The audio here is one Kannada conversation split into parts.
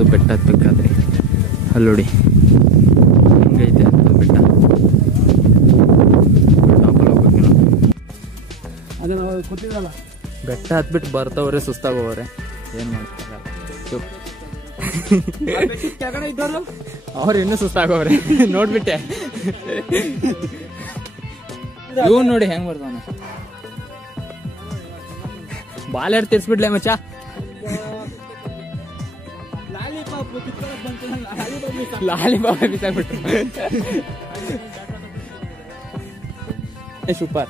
ಅದು ಬೆಟ್ಟ ಹತ್ಬೇಕಾದ್ರೆ. ಅಲ್ಲಿ ನೋಡಿ ಹಿಂಗೈತೆ ಅಂತ ಬೆಟ್ಟ. ಬೆಟ್ಟ ಹತ್ಬಿಟ್ಟು ಬರ್ತವ್ರೆ, ಸುಸ್ತಾಗೋವ್ರೆ, ಏನು ಮಾಡ್ತಾರಲ್ಲ. ಅವ್ರು ಇನ್ನೂ ಸುಸ್ತಾಗೋವ್ರೆ ನೋಡ್ಬಿಟ್ಟೆ. ಇವ್ ನೋಡಿ ಹೆಂಗ್ ಬರ್ತಾನೆ. ಬಾಲೆಡ್ ತಿರ್ಸ್ಬಿಡ್ಲೆ ಮಚ್ಚ. ಲಾಲಿಪಾಪ್ ಬಿಸಾಕ್ಬಿಟ್ರು. ಸೂಪರ್.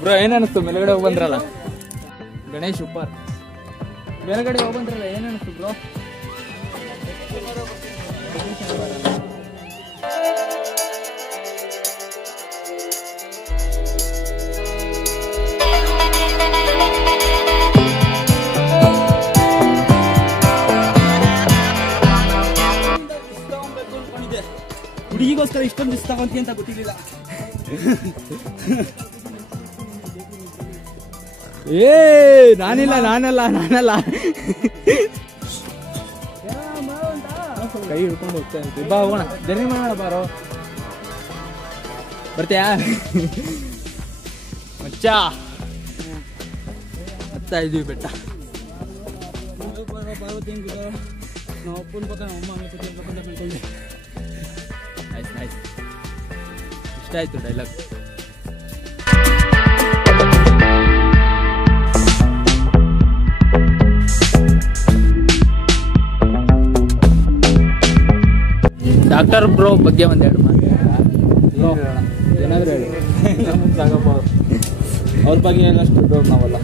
ಬ್ರೋ ಏನ್ ಅನಿಸ್ತು ಮೇಲ್ಗಡೆ ಹೋಗಿ ಬಂದ್ರಲ್ಲ? ಗಣೇಶ್ ಸೂಪರ್. ಮೇಲ್ಗಡೆ ಹೋಗಿ ಬಂದ್ರಲ್ಲ, ಏನ್ ಅನಿಸ್ತು ಬ್ರೋ? ಹುಡುಗಿಗೋಸ್ಕರ ಇಷ್ಟೊಂದು ದಿವಸ ತಗೊಂತೀವಿ ಅಂತ ಗೊತ್ತಿರಲಿಲ್ಲ. ನಾನಲ್ಲ ಕೈ ಹಿಡ್ಕೊಂಡು ಹೋಗ್ತಾ ಇರ್ತೀವಿ. ಬಾ ಹೋಗೋಣ, ಜರ್ನಿ ಮಾಡೋಣ ಬಾರೋ. ಬರ್ತೀಯಾ ಮಚ್ಚ? ಹತ್ತಾ ಇದೀವಿ ಬೆಟ್ಟ. ನೈಸ್. ಇಷ್ಟ ಆಯ್ತು ಡೈಲಾಗ್. ಡಾಕ್ಟರ್ ಬ್ರೋ ಬಗ್ಗೆ ಒಂದೆರಡು ಮಾತು ಏನಾದ್ರು ಹೇಳಿ. ಸಾಗಪ್ಪ ಅವ್ರ ಬಗ್ಗೆ ಏನಷ್ಟು ದೊಡ್ಡ ನಾವಲ್ಲ.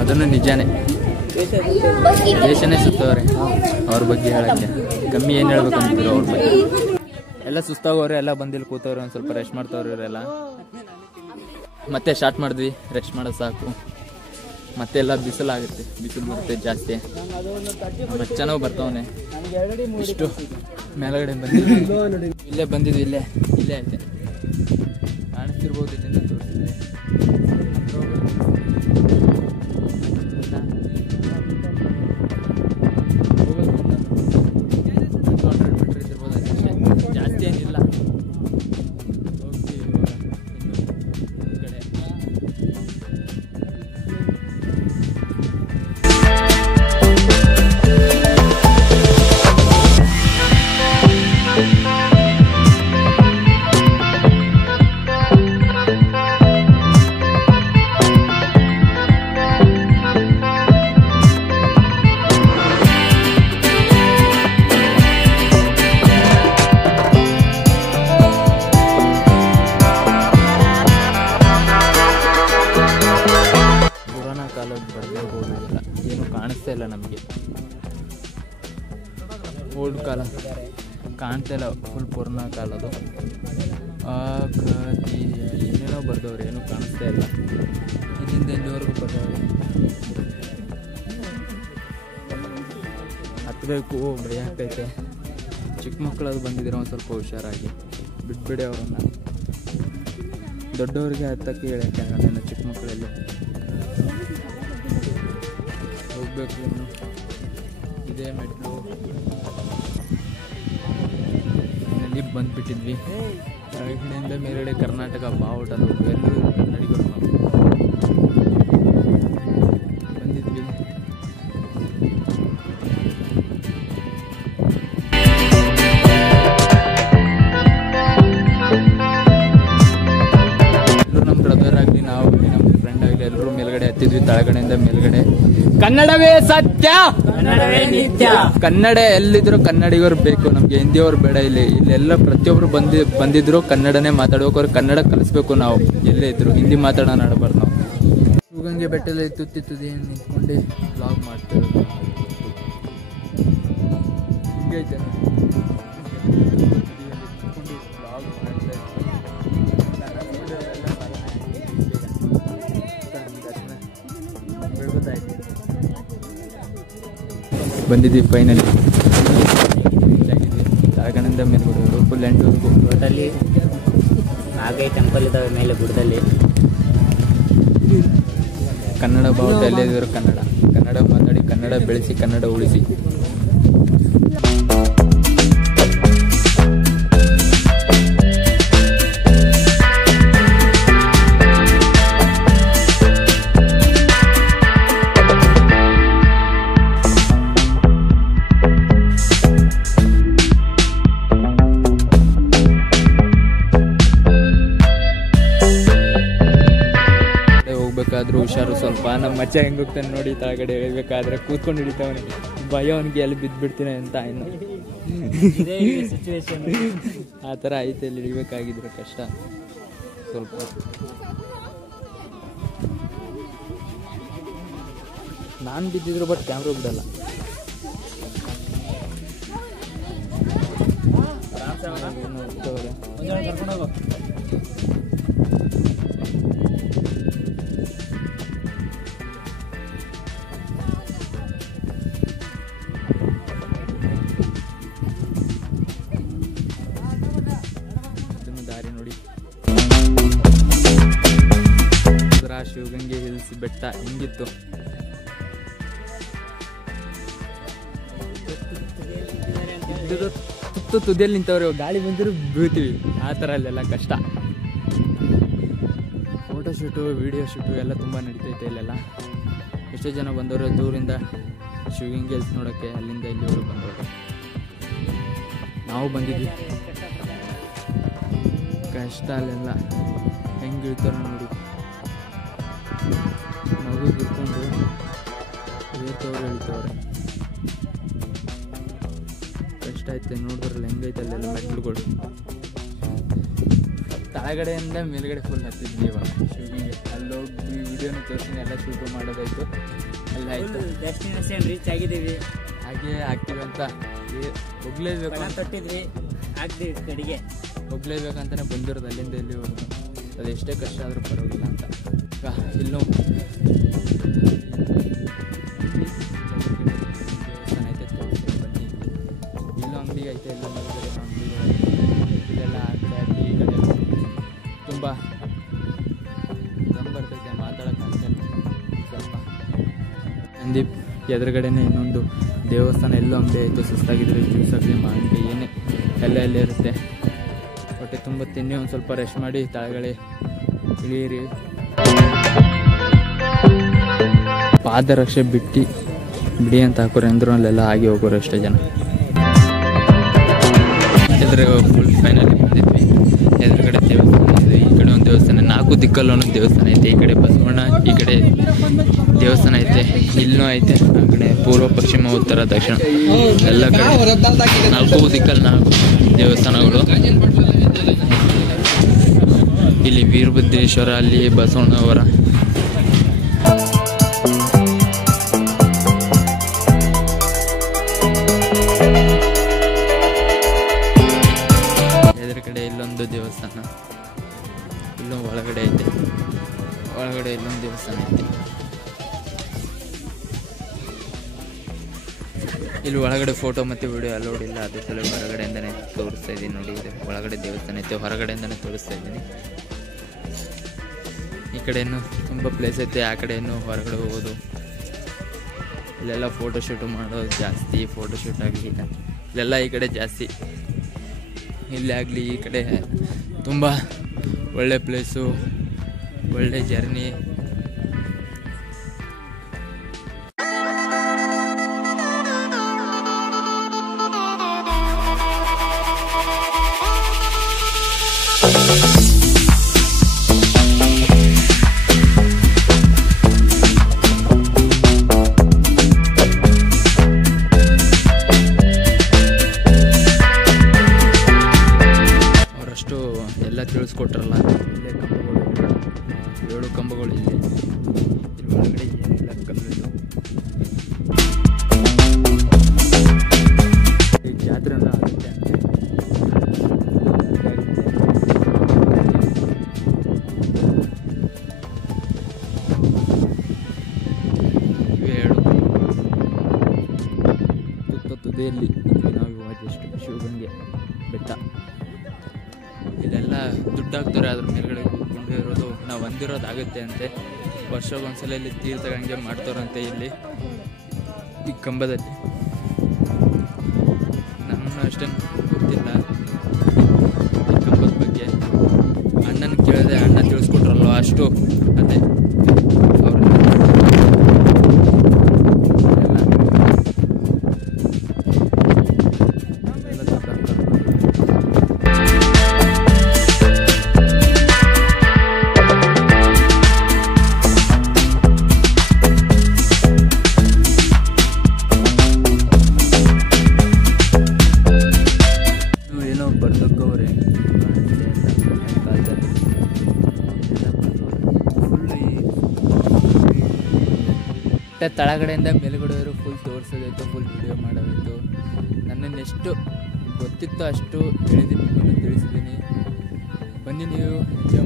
ಅದನ್ನು ನಿಜಾನೇ, ದೇಶನೇ ಸುತ್ತವ್ರೆ. ಅವ್ರ ಬಗ್ಗೆ ಹೇಳಕ್ಕೆ ಕಮ್ಮಿ ಏನು ಹೇಳ್ಬೇಕು ಅಂತಿದ್ರು. ಅವ್ರ ಬಗ್ಗೆ ಎಲ್ಲ ಸುಸ್ತಾಗೋರೆ, ಎಲ್ಲ ಬಂದಿಲ್ಲಿ ಕೂತವ್ರೆ, ಒಂದು ಸ್ವಲ್ಪ ರೆಸ್ಟ್ ಮಾಡ್ತವ್ರೆ ಇವರೆಲ್ಲ. ಮತ್ತೆ ಸ್ಟಾರ್ಟ್ ಮಾಡಿದ್ವಿ, ರೆಸ್ಟ್ ಮಾಡೋದು ಸಾಕು. ಮತ್ತೆಲ್ಲ ಬಿಸಿಲಾಗುತ್ತೆ, ಬಿಸಿಲು ಬರುತ್ತೆ ಜಾಸ್ತಿ. ಮಚ್ಚನೂ ಬರ್ತವನೆ. ಇಷ್ಟು ಮೇಲಗಡೆ ಬಂದಿದ್ವಿ, ಇಲ್ಲೇ ಬಂದಿದ್ವಿ, ಇಲ್ಲೇ ಐತೆ, ಕಾಣಿಸ್ತಿರ್ಬೋದು. ಇಲ್ಲಿಂದ ತೋರಿಸಿದ್ರೆ ಜಾಸ್ತಿ ಏನಿಲ್ಲ. ಏನು ಕಾಣಿಸ್ತಾ ಇಲ್ಲ ನಮಗೆ. ಓಲ್ಡ್ ಕಾಲ ಕಾಣ್ತಾ ಇಲ್ಲ, ಫುಲ್ ಪುರಾಣ ಕಾಲದು. ಏನೇನೋ ಬರ್ದವ್ರೆ, ಏನೂ ಕಾಣಿಸ್ತಾ ಇಲ್ಲ. ಇಲ್ಲಿಂದ ಎಲ್ಲಿವರೆಗೂ ಬರ್ದವ್ರೆ. ಹತ್ತಬೇಕು, ಭಯ ಆಗ್ತೈತೆ. ಚಿಕ್ಕ ಮಕ್ಕಳದು ಬಂದಿದ್ರೆ ಒಂದು ಸ್ವಲ್ಪ ಹುಷಾರಾಗಿ ಬಿಟ್ಬಿಡಿ ಅವರನ್ನು. ದೊಡ್ಡವರಿಗೆ ಹತ್ತಕ್ಕೆ ಹೇಳೋಕ್ಕೆ ಆಗಲ್ಲ, ಚಿಕ್ಕ ಮಕ್ಕಳಲ್ಲಿ ಹೋಗ್ಬೇಕು. ಇನ್ನು ಇದೇ ಮೆಟ್ಲು ಇಲ್ಲಿ ಬಂದುಬಿಟ್ಟಿದ್ವಿ. ಕೆಳಗಡೆಯಿಂದ ಮೇಲ್ಗಡೆ ಕರ್ನಾಟಕ ಬಾವುಟ ಎಲ್ಲರೂ ಕನ್ನಡಿಗರು ನಾವು ಬಂದಿದ್ವಿ. ಎಲ್ಲರೂ ನಮ್ಮ ಬ್ರದರ್ ಆಗಲಿ, ನಾವು ನಮ್ಮ ಫ್ರೆಂಡ್ ಆಗಲಿ ಎಲ್ಲರೂ ಮೇಲ್ಗಡೆ ಹತ್ತಿದ್ವಿ. ತಳಗಡೆಯಿಂದ ಮೇಲ್ಗಡೆ ಕನ್ನಡವೇ ಸತ್ಯ, ಕನ್ನಡವೇ ನಿತ್ಯ. ಕನ್ನಡ ಎಲ್ಲಿದ್ರು ಕನ್ನಡಿಗರು ಬೇಕು ನಮ್ಗೆ, ಹಿಂದಿಯವ್ರು ಬೇಡ. ಇಲ್ಲೆಲ್ಲ ಪ್ರತಿಯೊಬ್ರು ಬಂದಿದ್ರು ಕನ್ನಡನೇ ಮಾತಾಡ್ಬೇಕು. ಅವ್ರು ಕನ್ನಡ ಕಲಿಸ್ಬೇಕು. ನಾವು ಎಲ್ಲೇ ಇದ್ರು ಹಿಂದಿ ಮಾತಾಡೋಣ ಆಡಬಾರ್ದು. ನಾವು ಶಿವಗಂಗೆ ಬೆಟ್ಟದಲ್ಲಿ ತುದಿ ನಿಂತ್ಕೊಂಡು ಬ್ಲಾಗ್ ಮಾಡ್ತಿರೋದು ಹಿಂಗೈತೆ. ಬಂದಿದ್ವಿ ಫೈನಲಿ. ತಳಗಡೆಯಿಂದ ಮೇಲ್ಗಡೆ ಫುಲ್ ಎಂಟೂರ್ಗು ಟೋಟಲಿ ನಾಲ್ಕೈದು ಟೆಂಪಲ್ ಇದ್ದಾವೆ ಮೇಲೆ ಗುಡ್ಡದಲ್ಲಿ. ಕನ್ನಡ ಬಾವುಟ ಎಲ್ಲಿದ್ರು ಕನ್ನಡ ಮಾತಾಡಿ, ಕನ್ನಡ ಬೆಳೆಸಿ, ಕನ್ನಡ ಉಳಿಸಿ. ಹೋಗ್ಬೇಕಾದ್ರೂ ಹುಷಾರು ಸ್ವಲ್ಪ. ನಮ್ಮ ಮಚ್ಚ ಹೆಂಗೆ ಹೋಗ್ತಾನೆ ನೋಡಿ, ತಳಗಡೆ ಹೇಳ್ಬೇಕಾದ್ರೆ ಕೂತ್ಕೊಂಡು ಹಿಡಿತಾವನೆ, ಭಯ ಅವನಿಗೆ ಎಲ್ಲಿ ಬಿದ್ದುಬಿಡ್ತೀನಿ ಅಂತ. ಇನ್ನು ಸಿಚುವೇಶನ್ ಆ ಥರ ಐತೆ, ಇಲ್ಲಿ ಹಿಡಿಬೇಕಾಗಿದ್ರೆ ಕಷ್ಟ ಸ್ವಲ್ಪ. ನಾನು ಬಿದ್ದಿದ್ರು ಬಟ್ ಕ್ಯಾಮ್ರಾ ಬಿಡಲ್ಲ. ದಾರಿ ನೋಡಿ, ಶಿವಗಂಗೆ ಹಿಲ್ಸ್ ಬೆಟ್ಟ ಹಿಂಗಿತ್ತು. ತುತ್ತು ತುದಿಯಲ್ಲಿ ನಿಂತವ್ರೆ, ಗಾಳಿ ಬಂದಿರು ಬೀಳ್ತೀವಿ, ಆ ಥರ ಅಲ್ಲೆಲ್ಲ ಕಷ್ಟ. ಫೋಟೋಶೂಟು, ವಿಡಿಯೋ ಶೂಟು ಎಲ್ಲ ತುಂಬ ನಡೀತೈತೆ ಇಲ್ಲೆಲ್ಲ. ಎಷ್ಟೋ ಜನ ಬಂದವರು ದೂರಿಂದ ಶಿವಗಂಗೆ ಹಿಲ್ಸ್ ನೋಡೋಕ್ಕೆ, ಅಲ್ಲಿಂದ ಇಲ್ಲಿವರು ಬಂದವರು. ನಾವು ಬಂದಿದ್ವಿ, ಕಷ್ಟ ಅಲ್ಲೆಲ್ಲ ಹೆಂಗೆ ಇಳ್ತಾರೋ ನೋಡಿ. ಮಗು ಇಟ್ಕೊಂಡು ಏರ್ತವ್ರು ಹೇಳ್ತವ್ರೆ, ಕಷ್ಟ ಐತೆ. ನೋಡಿದ್ರಲ್ಲ ಹೆಂಗೈತೆ ಅಲ್ಲೆಲ್ಲ ಮೆಟ್ಲುಗಳು. ತಳಗಡೆಯಿಂದ ಮೇಲ್ಗಡೆ ಫುಲ್ ಹತ್ತಿದ್ವಿ ಇವಾಗ ಶಿವಗಂಗೆ. ಅಲ್ಲೋಗಿ ವಿಡಿಯೋನ ತೋರಿಸ್ತೀನಿ, ಎಲ್ಲ ಶೂಟು ಮಾಡೋದಾಯ್ತು, ಎಲ್ಲ ಆಯಿತು. ಡೆಸ್ಟಿನೇಷನ್ ರೀಚ್ ಆಗಿದ್ದೀವಿ, ಹಾಗೆ ಆಗ್ತೀವಿ ಅಂತ ಹೋಗ್ಲೇಬೇಕು ತೊಟ್ಟಿದ್ವಿ, ಆಗ್ತೀವಿ ಕಡೆಗೆ ಹೋಗ್ಲೇಬೇಕಂತಾನೆ ಬಂದಿರೋದು ಅಲ್ಲಿಂದ ಇಲ್ಲಿವರೆಗೂ. ಅದು ಎಷ್ಟೇ ಕಷ್ಟ ಆದರೂ ಪರವಾಗಿಲ್ಲ ಅಂತ. ಇಲ್ಲೂ ದೇವಸ್ಥಾನ ಐತೆ, ತೋರಿಸ್ತೀವಿ ಬನ್ನಿ. ಇಲ್ಲೂ ಅಂಗಡಿ ಐತೆ, ಇಲ್ಲ ಮೇಲ್ಗಡೆ ಅಂಗಡಿಗಳು, ಇಲ್ಲೆಲ್ಲ ಆ ಕಡೆ ಆಗಲಿ ಈ ಕಡೆ ತುಂಬ ದಮ್ ಬರ್ತೈತೆ, ಮಾತಾಡೋಕ್ಕಾಗ್ತಲ್ಲ ಸ್ವಲ್ಪ. ಸಂದೀಪ್ ಎದುರುಗಡೆನೇ ಇನ್ನೊಂದು ದೇವಸ್ಥಾನ, ಎಲ್ಲೋ ಅಂಗಡಿ ಆಯಿತು. ಸುಸ್ತಾಗಿದ್ರೆ ಜ್ಯೂಸಾಗಲಿ ಮಾಡಿ ಏನೇ ಎಲ್ಲ ಇರುತ್ತೆ. ಹೊಟ್ಟೆ ತುಂಬ ತಿನ್ನಿ, ಒಂದು ಸ್ವಲ್ಪ ರೆಸ್ಟ್ ಮಾಡಿ ತಳಗಡೆ ಇಳಿಯಿರಿ. ಪಾದರಕ್ಷೆ ಬಿಡಿ ಅಂತ ಹಾಕೋರು ಅಂದ್ರು ಅಲ್ಲೆಲ್ಲ ಆಗಿ ಹೋಗೋರು ಅಷ್ಟೇ ಜನ. ಎದುರು ಫುಲ್ ಫೈನಲಿ ಬಂದಿದ್ವಿ. ಎದುರುಗಡೆ ದೇವಸ್ಥಾನ ಇದೆ, ಈ ಕಡೆ ಒಂದು ದೇವಸ್ಥಾನ, 4 ದಿಕ್ಕಲ್ಲೂ ಒಂದೊಂದು ದೇವಸ್ಥಾನ ಐತೆ. ಈ ಕಡೆ ಬಸವಣ್ಣ, ಈ ಕಡೆ ದೇವಸ್ಥಾನ ಐತೆ, ಇಲ್ಲೂ ಐತೆ. ಆ ಕಡೆ ಪೂರ್ವ, ಪಶ್ಚಿಮ, ಉತ್ತರ, ದಕ್ಷಿಣ ಎಲ್ಲ ಕಡೆ 4 ದಿಕ್ಕಲ್ಲಿ 4 ದೇವಸ್ಥಾನಗಳು. ಇಲ್ಲಿ ವೀರಭದ್ರೇಶ್ವರ, ಅಲ್ಲಿ ಬಸವಣ್ಣವರ. ಎದುರು ಕಡೆ ಇಲ್ಲೊಂದು ದೇವಸ್ಥಾನ, ಇಲ್ಲೂ ಒಳಗಡೆ ಐತೆ, ಒಳಗಡೆ ಇಲ್ಲೊಂದು ದೇವಸ್ಥಾನ ಐತೆ. ಇಲ್ಲಿ ಒಳಗಡೆ ಫೋಟೋ ಮತ್ತು ವಿಡಿಯೋ ಅಲೋಡ್ ಇಲ್ಲ, ಅದ್ರ ಸಲ ಹೊರಗಡೆಯಿಂದನೇ ತೋರಿಸ್ತಾ ಇದ್ದೀನಿ ನೋಡಿ. ಇದು ಒಳಗಡೆ ದೇವಸ್ಥಾನ ಐತೆ, ಹೊರಗಡೆಯಿಂದನೇ ತೋರಿಸ್ತಾ ಇದ್ದೀನಿ. ಈ ಕಡೆಯೂ ತುಂಬ ಪ್ಲೇಸ್ ಐತೆ, ಆ ಕಡೆಯೂ ಹೊರಗಡೆ ಹೋಗೋದು. ಇಲ್ಲೆಲ್ಲ ಫೋಟೋಶೂಟು ಮಾಡೋದು ಜಾಸ್ತಿ, ಫೋಟೋಶೂಟ್ ಆಗಲಿ ಇಲ್ಲೆಲ್ಲ ಈ ಕಡೆ ಜಾಸ್ತಿ. ಇಲ್ಲೇ ಆಗಲಿ ಈ ಕಡೆ ತುಂಬ ಒಳ್ಳೆ ಪ್ಲೇಸು, ಒಳ್ಳೆ ಜರ್ನಿ. ಎಲ್ಲ ತಿಳಿಸ್ಕೊಟ್ರಲ್ಲ. ಇಲ್ಲೇ ಕಂಬಗಳು, 7 ಕಂಬಗಳು ಇಲ್ಲಿ. ಇಲ್ಲಿ ಒಳಗಡೆ ಏನಿಲ್ಲ ಕಲ್ಲಿದ್ದು. ಈ ಜಾತ್ರೆನ ಆಗುತ್ತೆ ಅಂತೆ. ಇವೇ 7 ಕಂಬಗಳು. ತುದಿಯಲ್ಲಿ ನಾವು ಇವಾಗ ಜಸ್ಟ್ ಶಿವಗಂಗೆ ಬೆಟ್ಟ. ಇದೆಲ್ಲ ದುಡ್ಡು ಹಾಕ್ತಾರೆ, ಅದ್ರ ಮೇಲ್ಗಡೆ ಕೂತ್ಕೊಂಡು ಇರೋದು ನಾವು ಅಂದಿರೋದಾಗುತ್ತೆ ಅಂತೆ. ವರ್ಷಕ್ಕೊಂದ್ಸಲ ಇಲ್ಲಿ ತೀರ್ಥಗಂಗೆ ಮಾಡ್ತಾರಂತೆ ಇಲ್ಲಿ ಈ ಕಂಬದಲ್ಲಿ. ನನ್ನ ಅಷ್ಟೇನು ಗೊತ್ತಿಲ್ಲ ಈ ಕಂಬದ ಬಗ್ಗೆ. ಅಣ್ಣನ ಕೇಳಿದೆ, ಅಣ್ಣ ತಿಳಿಸ್ಕೊಟ್ರಲ್ವ ಅಷ್ಟು ಅದೇ ಅವ್ರ ಬರ್ದಕ್ಕವ್ರೆ ತಳಗಡೆಯಿಂದ ಮೇಲುಗಡೆಯವರು ಫುಲ್ ತೋರಿಸೋದಾಯ್ತು, ಫುಲ್ ವಿಡಿಯೋ ಮಾಡೋದಾಯ್ತು. ನನ್ನನ್ನು ಎಷ್ಟು ಗೊತ್ತಿತ್ತೋ ಅಷ್ಟು ತಿಳಿದಿದ್ದೀನಿ, ತಿಳಿಸಿದ್ದೀನಿ. ಬನ್ನಿ ನೀವು ಎಂಜಾಯ್